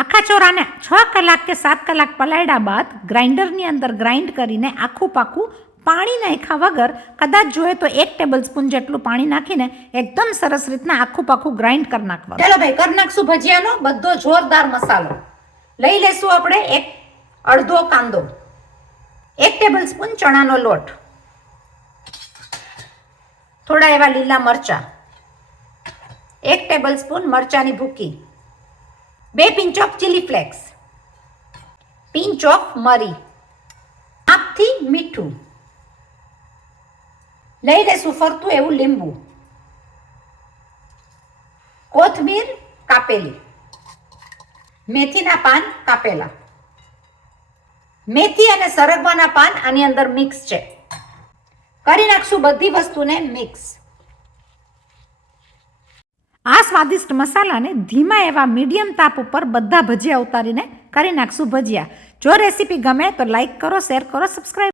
આખા ચોરાને 6 કલાક કે 7 કલાક પલાળ્યા બાદ ગ્રાઇન્ડરની અંદર ગ્રાઇન્ડ કરીને આખું પાકું પાણી નાખ્યા વગર કદાચ જોઈએ તો 1 ટેબલ સ્પૂન જેટલું પાણી નાખીને એકદમ સરસ રીતના આખું પાકું ગ્રાઇન્ડ કરી નાખવાનું. ચાલો ભાઈ કરી નાખશું ભજીયાનો બધો જોરદાર મસાલો. લઈ લેશું આપણે અડધો કાંદો, 1 ટેબલ સ્પૂન ચણાનો લોટ, થોડા એવા લીલા મરચાં, 1 ટેબલ સ્પૂન મરચાની ભૂકી, 2 pinch of chilli flakes, pinch of મરી, માપથી મીઠું, લઈ લેશું ફરતું એવું લીંબુ, કોથમીર કાપેલી, મેથીના પાન કાપેલા. મેથી અને સરગવાના પાન આની અંદર મિક્સ છે. કરી નાખશું બધી વસ્તુને મિક્સ. આ સ્વાદિષ્ટ મસાલાને ધીમા એવા મીડિયમ તાપ ઉપર બધા ભજીયા ઉતારીને કરી નાખશું ભજીયા. જો રેસીપી ગમે તો લાઈક કરો, શેર કરો, સબસ્ક્રાઈબ